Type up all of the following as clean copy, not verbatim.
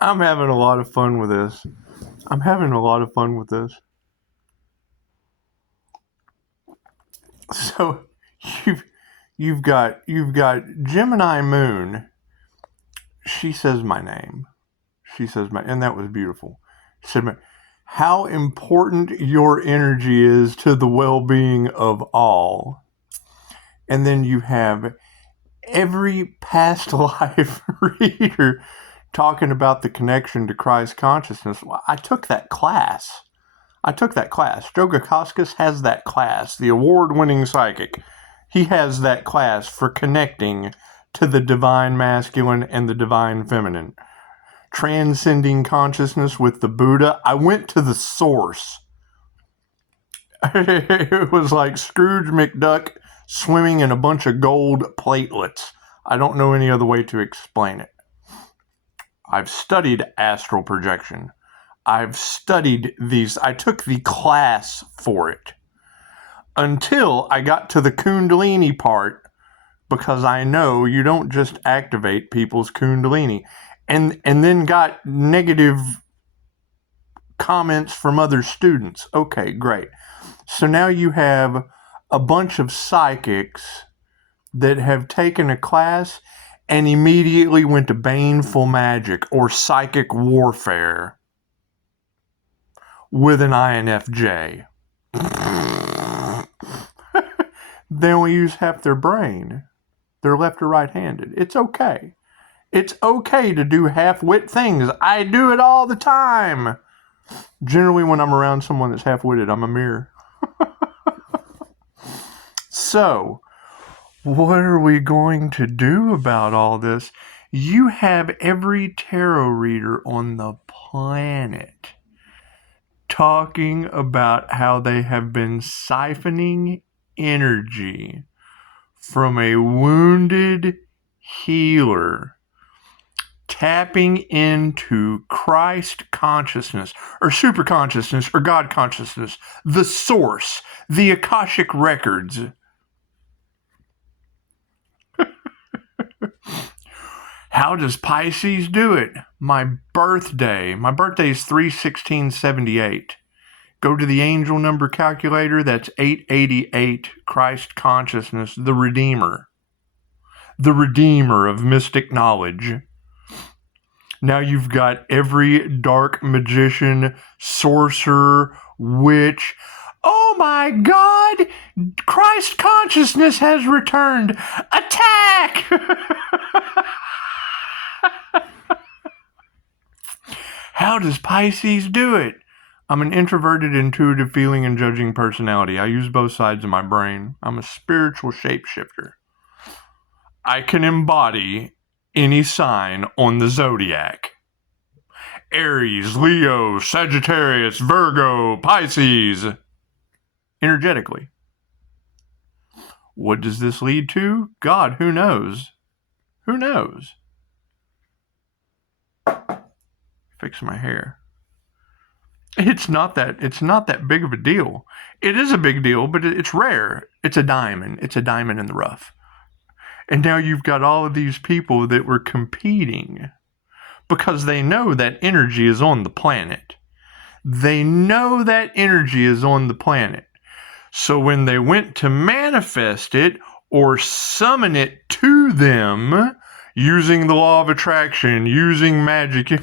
I'm having a lot of fun with this. So you've got Gemini Moon. She says my name. And that was beautiful. She said, how important your energy is to the well-being of all. And then you have every past life reader talking about the connection to Christ consciousness. Well, I took that class. Joe Gakoskas has that class, the award-winning psychic. He has that class for connecting to the divine masculine and the divine feminine. Transcending consciousness with the Buddha. I went to the source. It was like Scrooge McDuck swimming in a bunch of gold platelets. I don't know any other way to explain it. I've studied astral projection. I've studied these. I took the class for it until I got to the Kundalini part, because I know you don't just activate people's Kundalini. And then got negative comments from other students. Okay, great. So now you have a bunch of psychics that have taken a class and immediately went to baneful magic or psychic warfare with an INFJ. They only use half their brain. They're left or right-handed. It's okay. It's okay to do half-wit things. I do it all the time. Generally, when I'm around someone that's half-witted, I'm a mirror. So, what are we going to do about all this? You have every tarot reader on the planet talking about how they have been siphoning energy from a wounded healer, tapping into Christ consciousness or super consciousness or God consciousness, the source, the Akashic Records. How does Pisces do it? My birthday is 3/16/78. Go to the angel number calculator. That's 888. Christ consciousness, the Redeemer of mystic knowledge. Now you've got every dark magician, sorcerer, witch. Oh my God! Christ consciousness has returned. Attack! How does Pisces do it? I'm an introverted, intuitive, feeling, and judging personality. I use both sides of my brain. I'm a spiritual shapeshifter. I can embody any sign on the zodiac. Aries, Leo, Sagittarius, Virgo, Pisces. Energetically. What does this lead to? God, who knows? Who knows? Fix my hair. It's not that big of a deal. It is a big deal, but it's rare. It's a diamond. It's a diamond in the rough. And now you've got all of these people that were competing because they know that energy is on the planet. So when they went to manifest it or summon it to them using the law of attraction, using magic,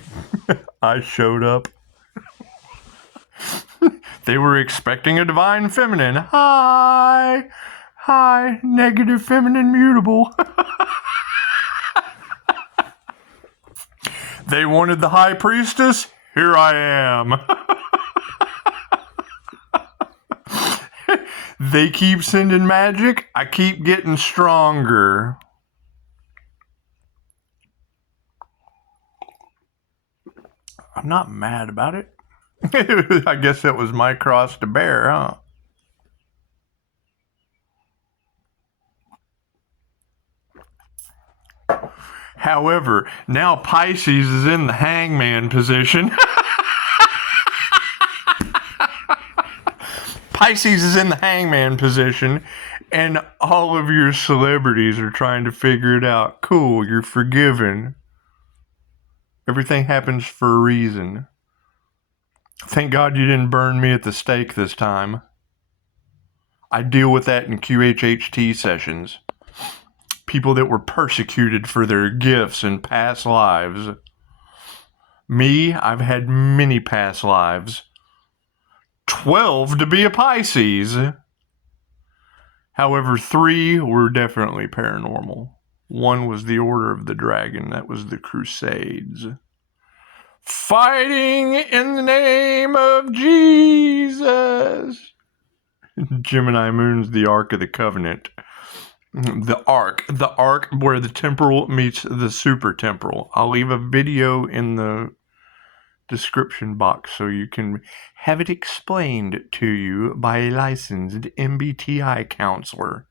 I showed up. They were expecting a divine feminine. Hi, negative feminine mutable. They wanted the high priestess. Here I am. They keep sending magic. I keep getting stronger. I'm not mad about it. I guess that was my cross to bear, huh? However, now Pisces is in the hangman position. Pisces is in the hangman position, and all of your celebrities are trying to figure it out. Cool, you're forgiven. Everything happens for a reason. Thank God you didn't burn me at the stake this time. I deal with that in QHHT sessions. People that were persecuted for their gifts in past lives. Me, I've had many past lives. 12 to be a Pisces. However, 3 were definitely paranormal. 1 was the Order of the Dragon. That was the Crusades. Fighting in the name of Jesus. Gemini Moon's the Ark of the Covenant. The arc where the temporal meets the super temporal. I'll leave a video in the description box so you can have it explained to you by a licensed MBTI counselor.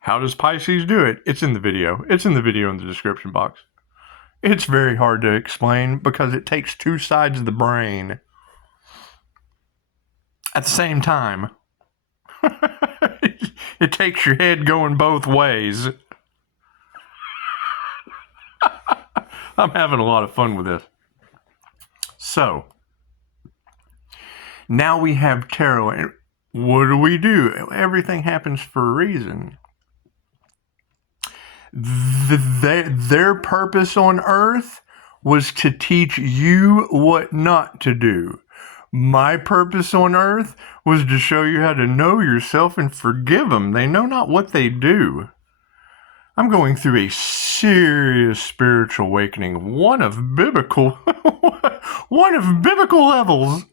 How does Pisces do it? It's in the video. It's in the video in the description box. It's very hard to explain because it takes 2 sides of the brain at the same time. It takes your head going both ways. I'm having a lot of fun with this. So, now we have tarot. And what do? Everything happens for a reason. Their purpose on Earth was to teach you what not to do. My purpose on Earth was to show you how to know yourself and forgive them. They know not what they do. I'm going through a serious spiritual awakening, one of biblical levels.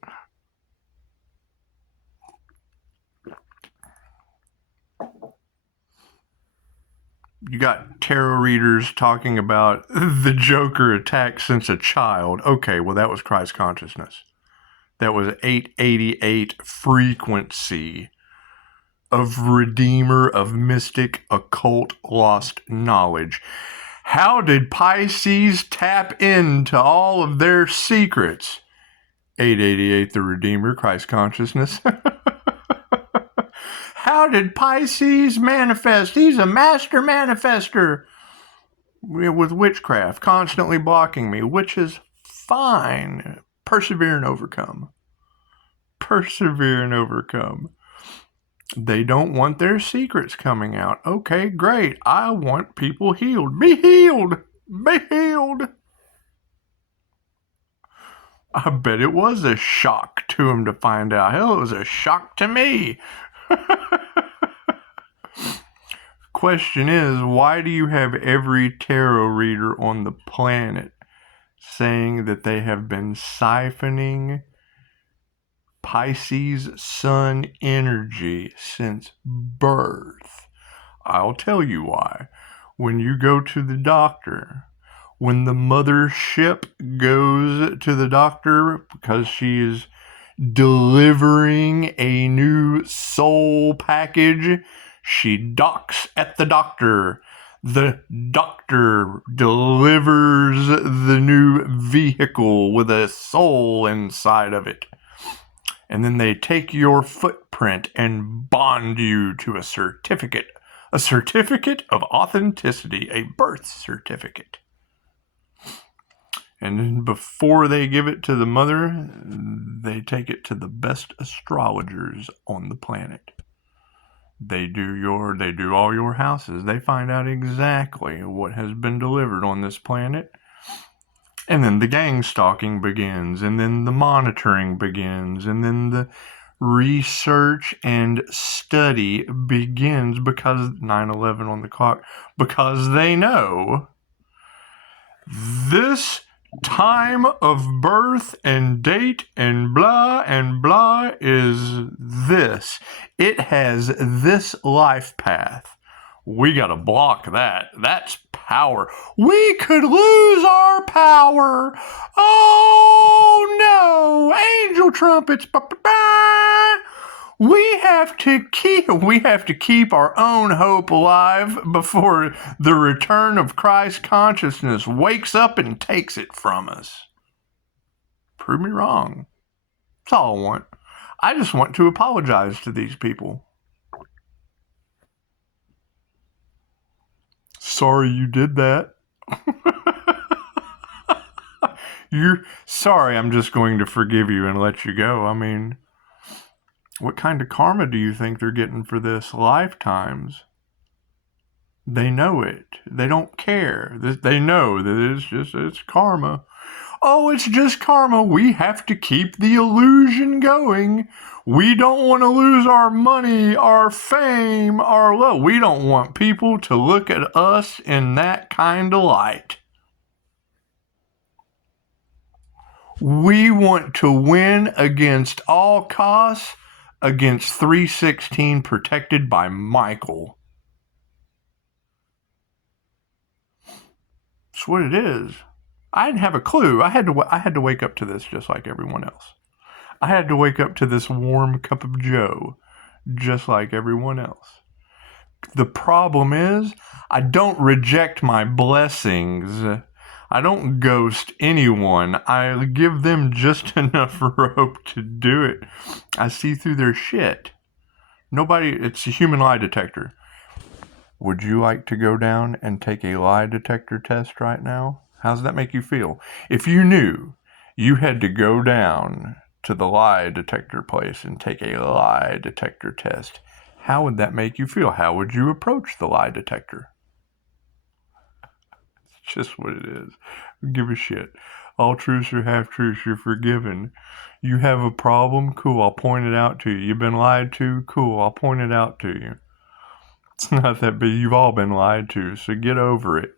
You got tarot readers talking about the Joker attack since a child. Okay, well, that was Christ consciousness. That was 888 frequency of Redeemer, of mystic, occult, lost knowledge. How did Pisces tap into all of their secrets? 888, the Redeemer, Christ consciousness. How did Pisces manifest? He's a master manifester with witchcraft, constantly blocking me, which is fine. Persevere and overcome. Persevere and overcome. They don't want their secrets coming out. Okay, great. I want people healed. Be healed. Be healed. I bet it was a shock to him to find out. Hell, it was a shock to me. Question is, why do you have every tarot reader on the planet saying that they have been siphoning Pisces sun energy since birth? I'll tell you why. When you go to the doctor, when the mothership goes to the doctor because she is delivering a new soul package, she docks at the doctor. The doctor delivers the new vehicle with a soul inside of it. And then they take your footprint and bond you to a certificate of authenticity, a birth certificate. And then before they give it to the mother, they take it to the best astrologers on the planet. They do all your houses. They find out exactly what has been delivered on this planet. And then the gang stalking begins, and then the monitoring begins, and then the research and study begins because 9/11 on the clock, because they know this time of birth and date and blah is this. It has this life path. We gotta block that. That's power. We could lose our power. Oh no! Angel trumpets. Ba-ba-ba. We have to keep our own hope alive before the return of Christ consciousness wakes up and takes it from us. Prove me wrong. That's all I want. I just want to apologize to these people. Sorry you did that. You're sorry, I'm just going to forgive you and let you go. I mean, what kind of karma do you think they're getting for this? Lifetimes. They know it. They don't care. They know that it's karma. Oh, it's just karma. We have to keep the illusion going. We don't want to lose our money, our fame, our love. We don't want people to look at us in that kind of light. We want to win against all costs against 316 protected by Michael. That's what it is. I didn't have a clue. I had to wake up to this just like everyone else. I had to wake up to this warm cup of joe just like everyone else. The problem is, I don't reject my blessings. I don't ghost anyone. I give them just enough rope to do it. I see through their shit. It's a human lie detector. Would you like to go down and take a lie detector test right now? How does that make you feel? If you knew you had to go down to the lie detector place and take a lie detector test, how would that make you feel? How would you approach the lie detector? It's just what it is. Give a shit. All truths are half truths. You're forgiven. You have a problem? Cool, I'll point it out to you. You've been lied to? Cool, I'll point it out to you. It's not that big. You've all been lied to, so get over it.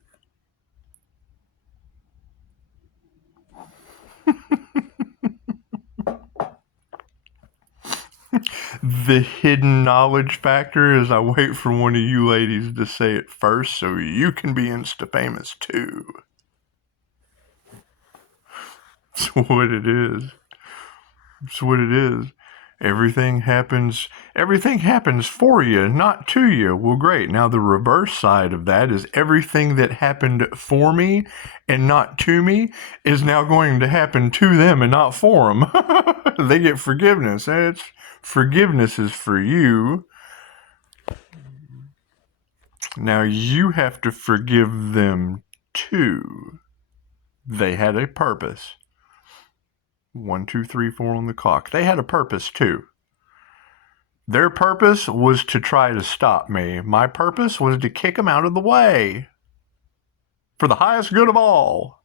The hidden knowledge factor is I wait for one of you ladies to say it first so you can be Insta-famous too. That's what it is. That's what it is. Everything happens for you, not to you. Well, great. Now the reverse side of that is everything that happened for me and not to me is now going to happen to them and not for them. They get forgiveness. Forgiveness is for you. Now you have to forgive them too. They had a purpose. 1, 2, 3, 4 on the clock. They had a purpose too. Their purpose was to try to stop me. My purpose was to kick them out of the way. For the highest good of all.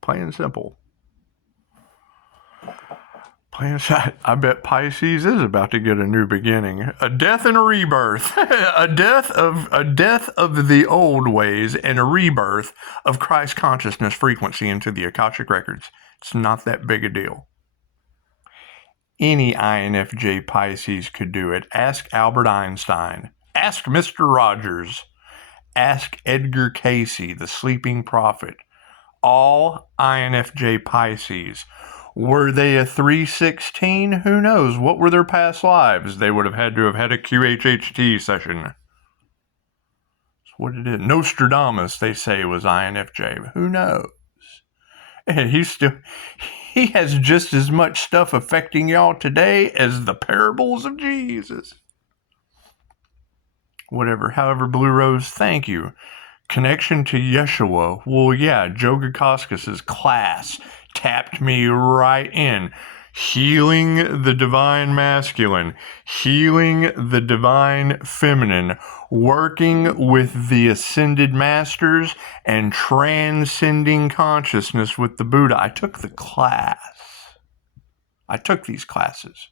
Plain and simple. I bet Pisces is about to get a new beginning. A death and a rebirth. a death of the old ways and a rebirth of Christ consciousness frequency into the Akashic Records. It's not that big a deal. Any INFJ Pisces could do it. Ask Albert Einstein. Ask Mr. Rogers. Ask Edgar Cayce, the sleeping prophet. All INFJ Pisces. Were they a 316? Who knows? What were their past lives? They would have had a QHHT session. That's what it is. Nostradamus, they say, was INFJ. Who knows? And he has just as much stuff affecting y'all today as the parables of Jesus. Whatever. However, Blue Rose, thank you. Connection to Yeshua. Well, yeah, Joe Gakoskis' class tapped me right in. Healing the divine masculine, healing the divine feminine, working with the ascended masters, and transcending consciousness with the Buddha. I took the class. I took these classes.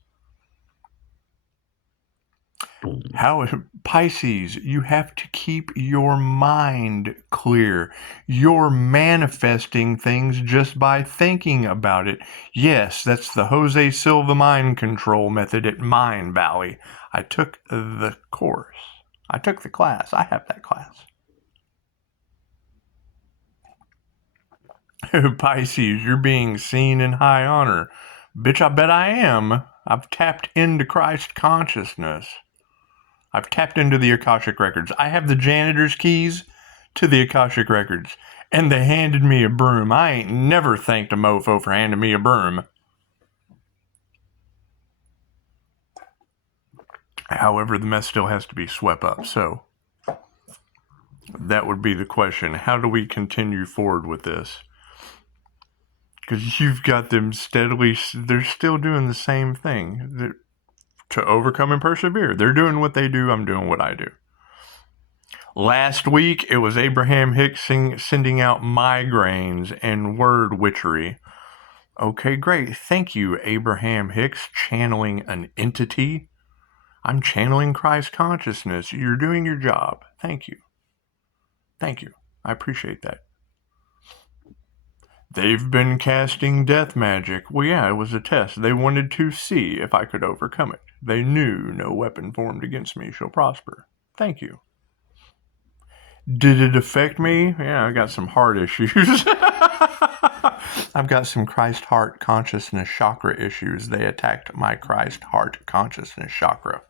Pisces, you have to keep your mind clear. You're manifesting things just by thinking about it. Yes, that's the Jose Silva mind control method at Mind Valley. I took the course. I took the class. I have that class. Pisces, you're being seen in high honor. Bitch, I bet I am. I've tapped into Christ consciousness. I've tapped into the Akashic Records. I have the janitor's keys to the Akashic Records. And they handed me a broom. I ain't never thanked a mofo for handing me a broom. However, the mess still has to be swept up. So that would be the question. How do we continue forward with this? Because you've got them steadily, they're still doing the same thing. To overcome and persevere. They're doing what they do, I'm doing what I do. Last week, it was Abraham Hicks sending out migraines and word witchery. Okay, great. Thank you, Abraham Hicks, channeling an entity. I'm channeling Christ consciousness. You're doing your job. Thank you. Thank you. I appreciate that. They've been casting death magic. Well, yeah, it was a test. They wanted to see if I could overcome it. They knew no weapon formed against me shall prosper. Thank you. Did it affect me? Yeah, I got some heart issues. I've got some Christ heart consciousness chakra issues. They attacked my Christ heart consciousness chakra.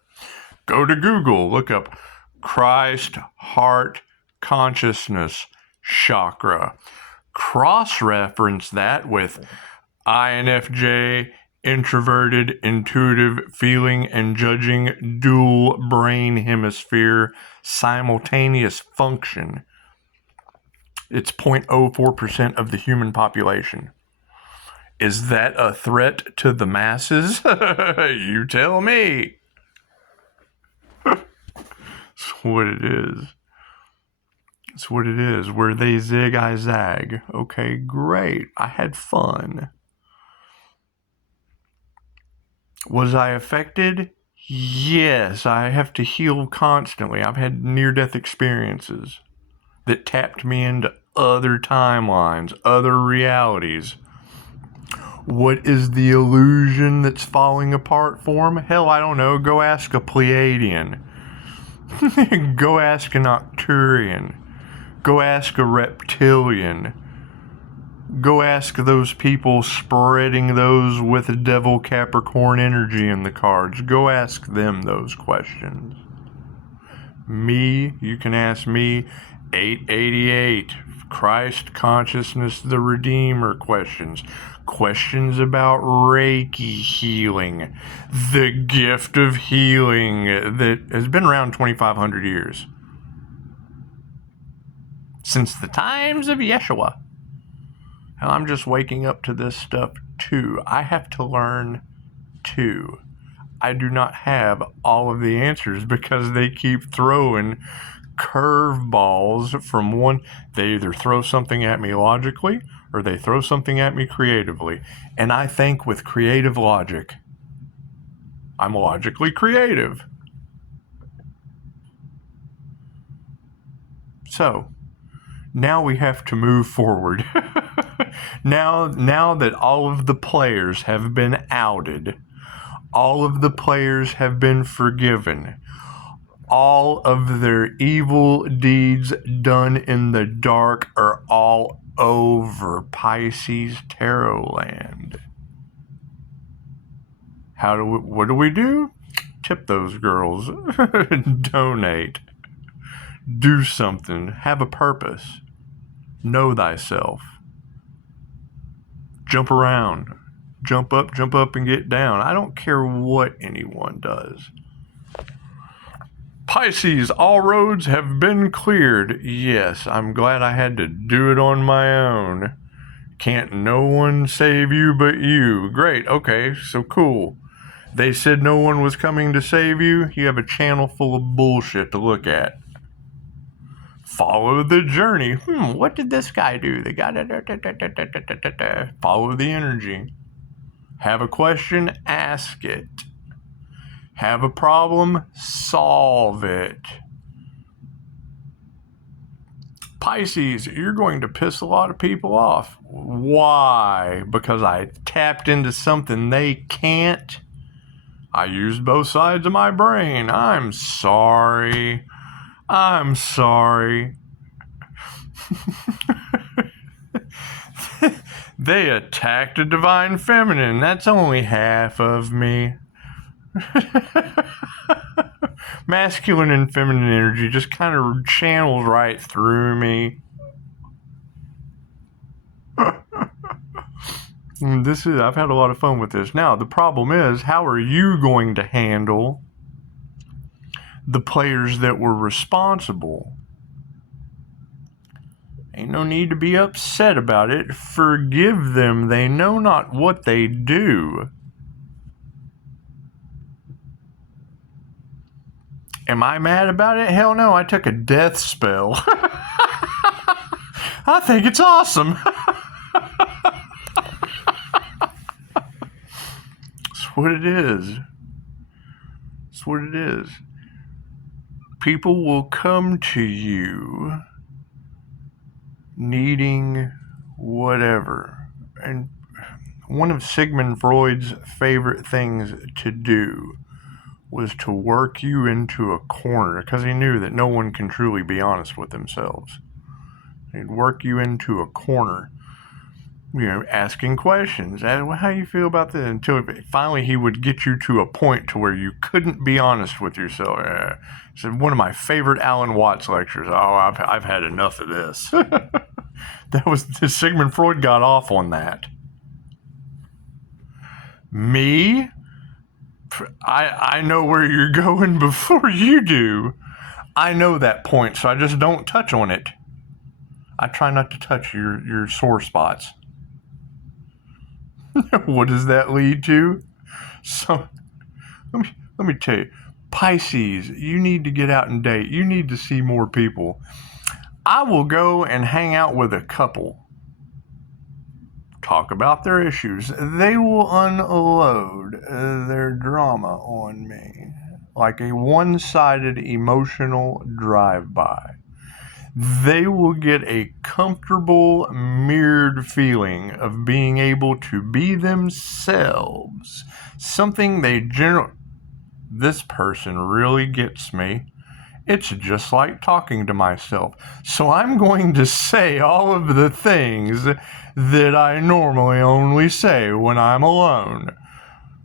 Go to Google, look up Christ heart consciousness chakra. Cross-reference that with INFJ, introverted, intuitive, feeling and judging, dual brain hemisphere, simultaneous function. It's 0.04% of the human population. Is that a threat to the masses? You tell me. That's what it is. That's what it is. Where they zig, I zag. Okay, great. I had fun. Was I affected? Yes, I have to heal constantly. I've had near-death experiences that tapped me into other timelines, other realities. What is the illusion that's falling apart for them? Hell, I don't know. Go ask a Pleiadian. Go ask an Arcturian. Go ask a reptilian. Go ask those people spreading those with devil Capricorn energy in the cards. Go ask them those questions. Me, you can ask me 888, Christ Consciousness the Redeemer questions. Questions about Reiki healing, the gift of healing that has been around 2,500 years. Since the times of Yeshua. And I'm just waking up to this stuff too. I have to learn too. I do not have all of the answers because they keep throwing curveballs from one. They either throw something at me logically or they throw something at me creatively. And I think with creative logic, I'm logically creative. So, now we have to move forward. Now that all of the players have been outed, all of the players have been forgiven, all of their evil deeds done in the dark are all over Pisces Tarot land. What do we do? Tip those girls. Donate. Do something. Have a purpose. Know thyself. Jump around. Jump up and get down. I don't care what anyone does. Pisces, all roads have been cleared. Yes, I'm glad I had to do it on my own. Can't no one save you but you. Great, okay, so cool. They said no one was coming to save you. You have a channel full of bullshit to look at. Follow the journey. What did this guy do? They got it. Follow the energy. Have a question? Ask it. Have a problem? Solve it. Pisces, you're going to piss a lot of people off. Why? Because I tapped into something they can't. I used both sides of my brain. I'm sorry. I'm sorry. They attacked a divine feminine. That's only half of me. Masculine and feminine energy just kind of channels right through me. I've had a lot of fun with this. Now, the problem is, how are you going to handle the players that were responsible. Ain't no need to be upset about it. Forgive them. They know not what they do. Am I mad about it? Hell no, I took a death spell. I think it's awesome. That's what it is. That's what it is. People will come to you needing whatever. And one of Sigmund Freud's favorite things to do was to work you into a corner, because he knew that no one can truly be honest with themselves. He'd work you into a corner, asking questions. How you feel about this? Until finally he would get you to a point to where you couldn't be honest with yourself. It's one of my favorite Alan Watts lectures. Oh, I've had enough of this. That was Sigmund Freud got off on that. Me? I know where you're going before you do. I know that point, so I just don't touch on it. I try not to touch your sore spots. What does that lead to? So, let me tell you, Pisces, you need to get out and date. You need to see more people. I will go and hang out with a couple. Talk about their issues. They will unload their drama on me like a one-sided emotional drive-by. They will get a comfortable, mirrored feeling of being able to be themselves. Something this person really gets me. It's just like talking to myself. So I'm going to say all of the things that I normally only say when I'm alone.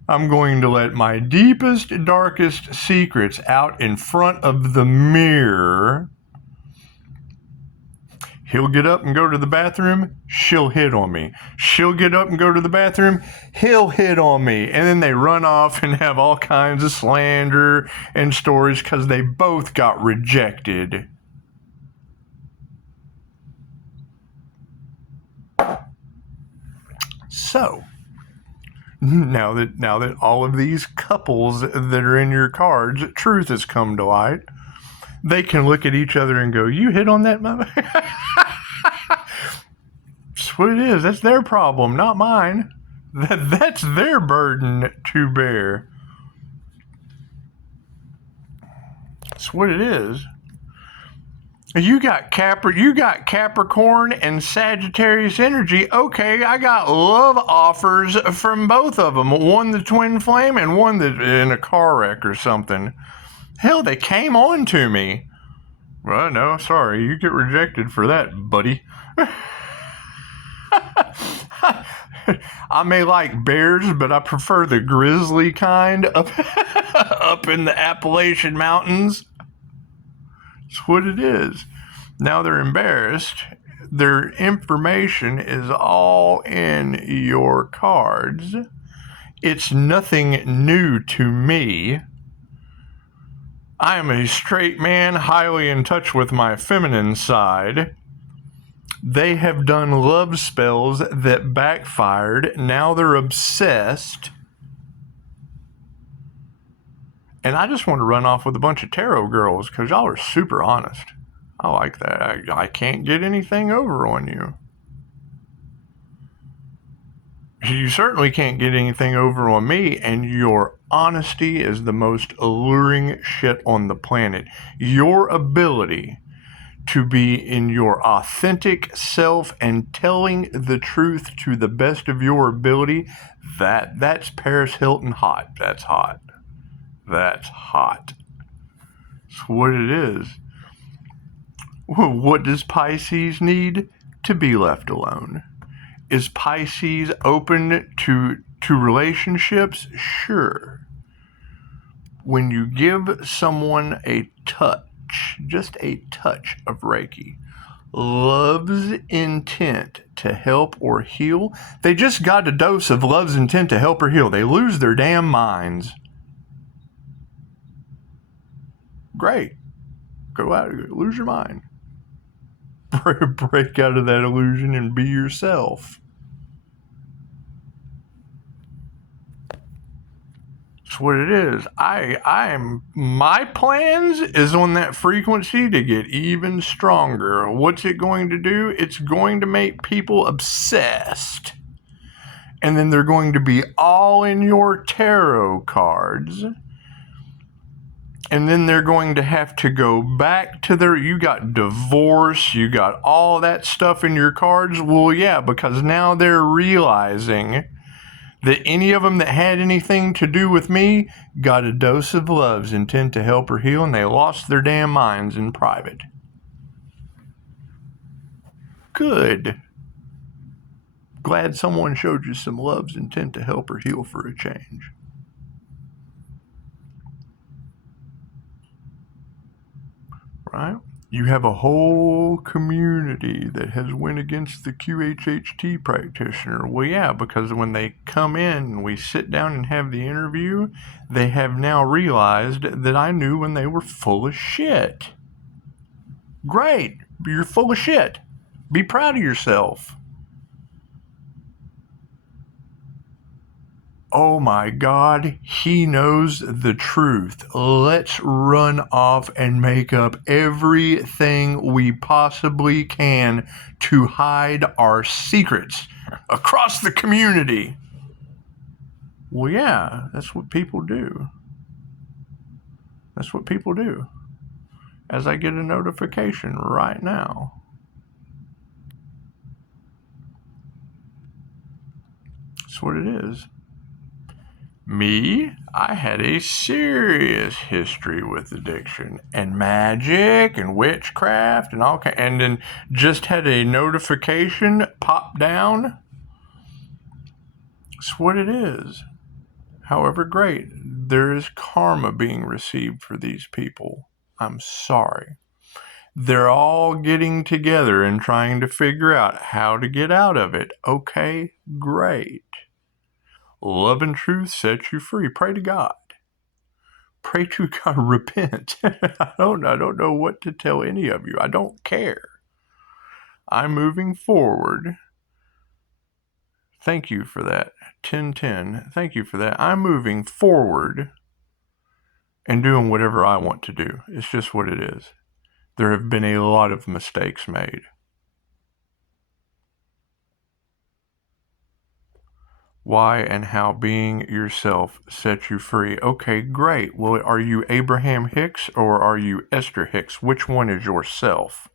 I'm going to let my deepest, darkest secrets out in front of the mirror. He'll get up and go to the bathroom, she'll hit on me. She'll get up and go to the bathroom, he'll hit on me. And then they run off and have all kinds of slander and stories because they both got rejected. So, now that all of these couples that are in your cards, truth has come to light. They can look at each other and go, you hit on that mother? That's what it is. That's their problem, not mine. That's their burden to bear. That's what it is. You got Capricorn and Sagittarius energy. Okay, I got love offers from both of them. One the twin flame and one that in a car wreck or something. Hell, they came on to me. Well, no, sorry, you get rejected for that, buddy. I may like bears, but I prefer the grizzly kind up in the Appalachian Mountains. That's what it is. Now they're embarrassed. Their information is all in your cards. It's nothing new to me. I am a straight man, highly in touch with my feminine side. They have done love spells that backfired. Now they're obsessed. And I just want to run off with a bunch of tarot girls because y'all are super honest. I like that. I can't get anything over on you. You certainly can't get anything over on me, and your honesty is the most alluring shit on the planet. Your ability to be in your authentic self and telling the truth to the best of your ability, that's Paris Hilton hot. That's hot. That's hot. That's what it is. What does Pisces need? To be left alone. Is Pisces open to relationships? Sure. When you give someone a touch, just a touch of Reiki, love's intent to help or heal, they just got a dose of love's intent to help or heal. They lose their damn minds. Great. Go out, lose your mind. Break out of that illusion and be yourself. That's what it is. My plans is on that frequency to get even stronger. What's it going to do? It's going to make people obsessed. And then they're going to be all in your tarot cards. And then they're going to have to go back to you got divorce, you got all that stuff in your cards. Well, yeah, because now they're realizing that any of them that had anything to do with me got a dose of love's intent to help her heal, and they lost their damn minds in private. Good. Glad someone showed you some love's intent to help her heal for a change. Right? You have a whole community that has went against the QHHT practitioner. Well, yeah, because when they come in and we sit down and have the interview, they have now realized that I knew when they were full of shit. Great. You're full of shit. Be proud of yourself. Oh my God, he knows the truth. Let's run off and make up everything we possibly can to hide our secrets across the community. Well, yeah, that's what people do. That's what people do. As I get a notification right now. That's what it is. Me, I had a serious history with addiction and magic and witchcraft and all kinds, and then just had a notification pop down. That's what it is. However great, there is karma being received for these people. I'm sorry. They're all getting together and trying to figure out how to get out of it. Okay, great. Love and truth set you free. Pray to God. Pray to God, repent. I don't know what to tell any of you. I don't care. I'm moving forward. Thank you for that. 1010. Thank you for that. I'm moving forward and doing whatever I want to do. It's just what it is. There have been a lot of mistakes made. Why and how being yourself sets you free. Okay, great. Well, are you Abraham Hicks or are you Esther Hicks? Which one is yourself?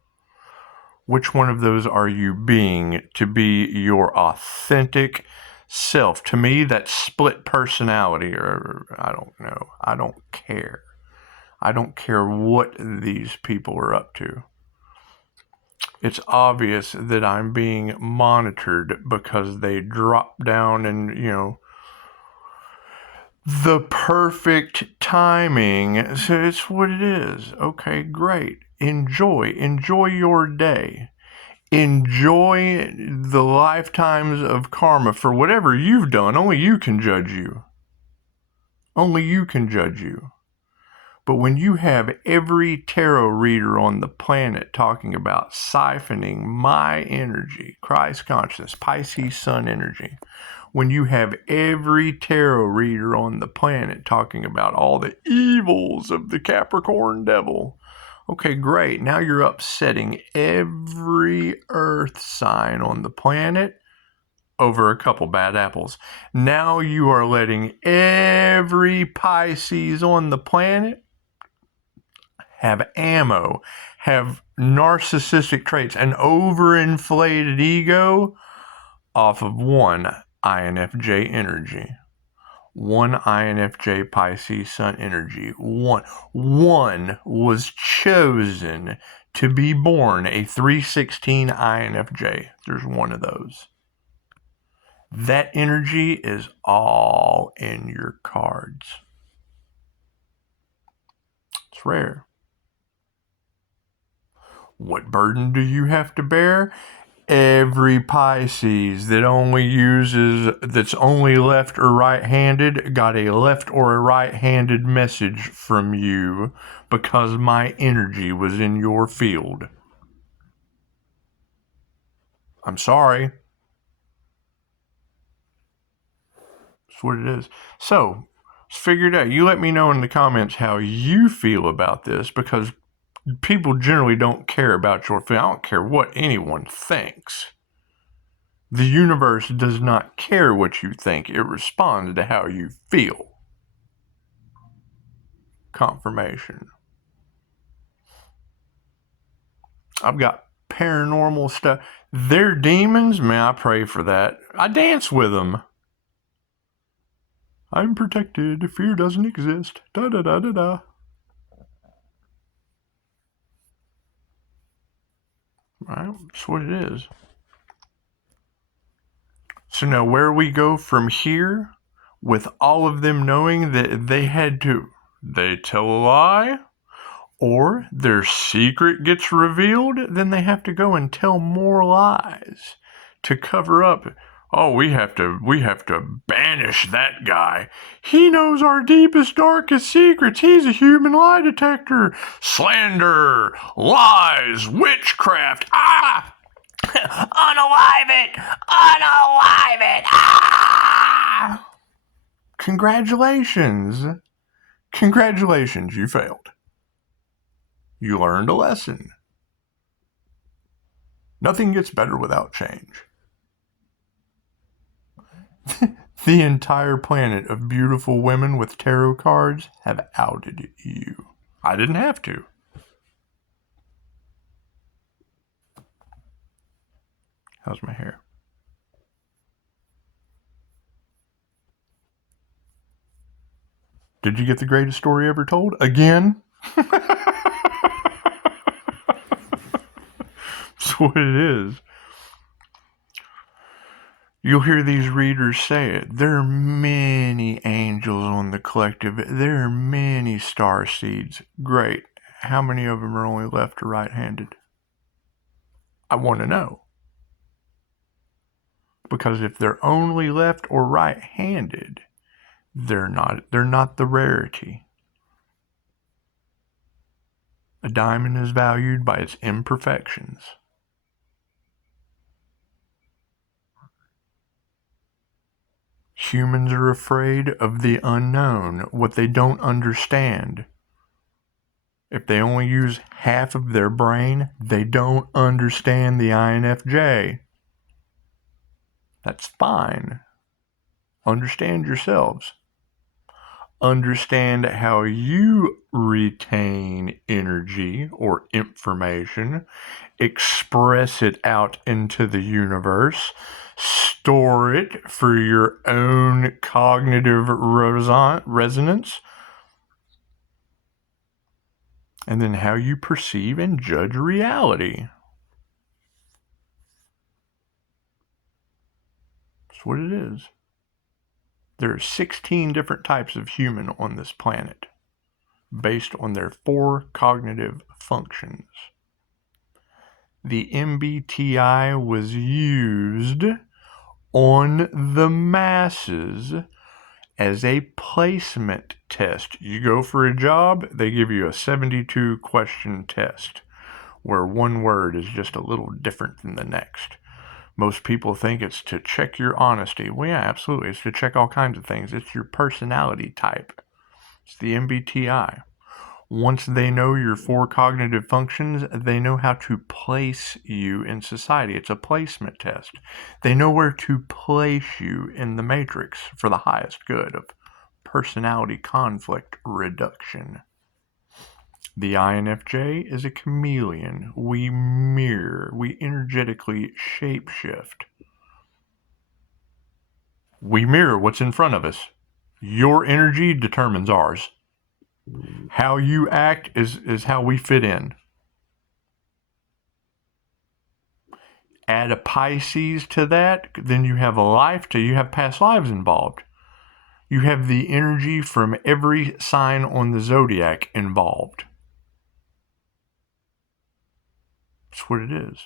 Which one of those are you being to be your authentic self? To me, that's split personality, or I don't know. I don't care. I don't care what these people are up to. It's obvious that I'm being monitored because they drop down and, the perfect timing. So it's what it is. Okay, great. Enjoy your day. Enjoy the lifetimes of karma for whatever you've done. Only you can judge you. Only you can judge you. But when you have every tarot reader on the planet talking about siphoning my energy, Christ consciousness, Pisces sun energy, when you have every tarot reader on the planet talking about all the evils of the Capricorn devil, okay, great. Now you're upsetting every earth sign on the planet over a couple bad apples. Now you are letting every Pisces on the planet have ammo, have narcissistic traits, an overinflated ego off of one INFJ energy. One INFJ Pisces sun energy. One was chosen to be born a 316 INFJ. There's one of those. That energy is all in your cards. It's rare. What burden do you have to bear? every Pisces that's only left or right-handed got a left or a right-handed message from you because my energy was in your field. I'm sorry. That's what it is. So, figure it out. You let me know in the comments how you feel about this, because people generally don't care about your feelings. I don't care what anyone thinks. The universe does not care what you think. It responds to how you feel. Confirmation. I've got paranormal stuff. They're demons? Man, I pray for that. I dance with them. I'm protected. Fear doesn't exist. Da da da da da. Right? That's what it is. So now where we go from here, with all of them knowing that they tell a lie, or their secret gets revealed, then they have to go and tell more lies to cover up. Oh, we have to banish that guy. He knows our deepest, darkest secrets. He's a human lie detector. Slander, lies, witchcraft. Ah! Unalive it! Unalive it! Ah! Congratulations. Congratulations, you failed. You learned a lesson. Nothing gets better without change. The entire planet of beautiful women with tarot cards have outed you. I didn't have to. How's my hair? Did you get the greatest story ever told? Again? That's what it is. You'll hear these readers say it. There are many angels on the collective. There are many star seeds. Great. How many of them are only left or right-handed? I want to know. Because if they're only left or right-handed, they're not the rarity. A diamond is valued by its imperfections. Humans are afraid of the unknown, what they don't understand. If they only use half of their brain, they don't understand the INFJ. That's fine. Understand yourselves. Understand how you retain energy or information. Express it out into the universe. Store it for your own cognitive resonance. And then how you perceive and judge reality. That's what it is. There are 16 different types of human on this planet, based on their 4 cognitive functions. The MBTI was used on the masses as a placement test. You go for a job, they give you a 72 question test where one word is just a little different than the next. Most people think it's to check your honesty. Well, yeah, absolutely. It's to check all kinds of things. It's your personality type. It's the MBTI. Once they know your 4 cognitive functions, they know how to place you in society. It's a placement test. They know where to place you in the matrix for the highest good of personality conflict reduction. The INFJ is a chameleon. We mirror. We energetically shapeshift. We mirror what's in front of us. Your energy determines ours. How you act is how we fit in. Add a Pisces to that, then you have you have past lives involved. You have the energy from every sign on the zodiac involved. That's what it is.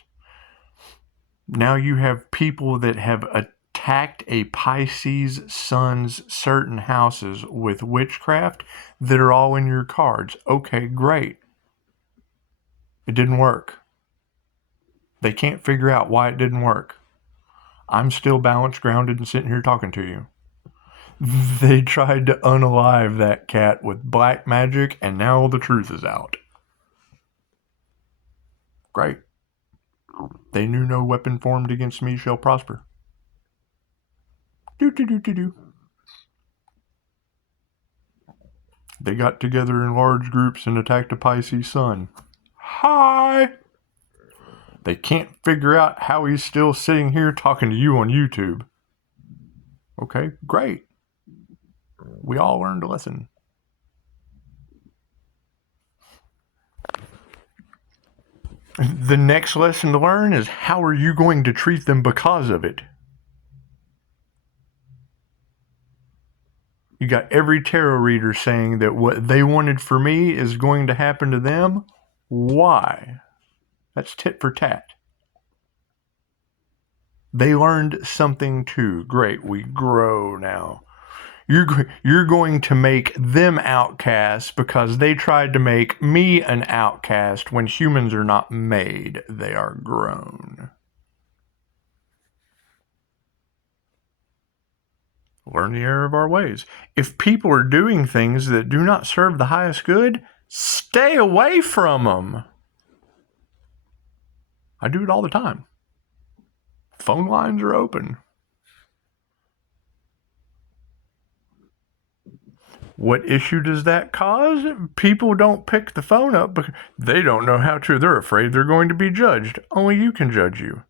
Now you have people that have attacked a Pisces sun's certain houses with witchcraft that are all in your cards. Okay, great. It didn't work. They can't figure out why it didn't work. I'm still balanced, grounded, and sitting here talking to you. They tried to unalive that cat with black magic, and now the truth is out. Great. They knew no weapon formed against me shall prosper. Do. They got together in large groups and attacked a Pisces sun. Hi! They can't figure out how he's still sitting here talking to you on YouTube. Okay, great. We all learned a lesson. The next lesson to learn is how are you going to treat them because of it? You got every tarot reader saying that what they wanted for me is going to happen to them. Why? That's tit for tat. They learned something too. Great, we grow now. You're going to make them outcasts because they tried to make me an outcast when humans are not made. They are grown. Learn the error of our ways. If people are doing things that do not serve the highest good, stay away from them. I do it all the time. Phone lines are open. What issue does that cause? People don't pick the phone up because they don't know how to. They're afraid they're going to be judged. Only you can judge you.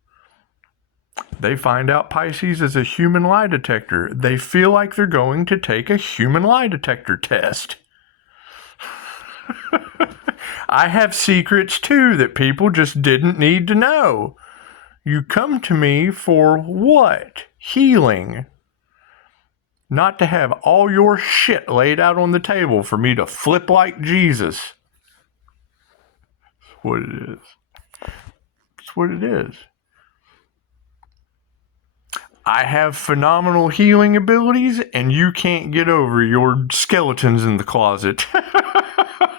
They find out Pisces is a human lie detector. They feel like they're going to take a human lie detector test. I have secrets too that people just didn't need to know. You come to me for what? Healing. Not to have all your shit laid out on the table for me to flip like Jesus. That's what it is. That's what it is. I have phenomenal healing abilities, and you can't get over your skeletons in the closet.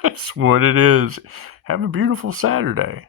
That's what it is. Have a beautiful Saturday.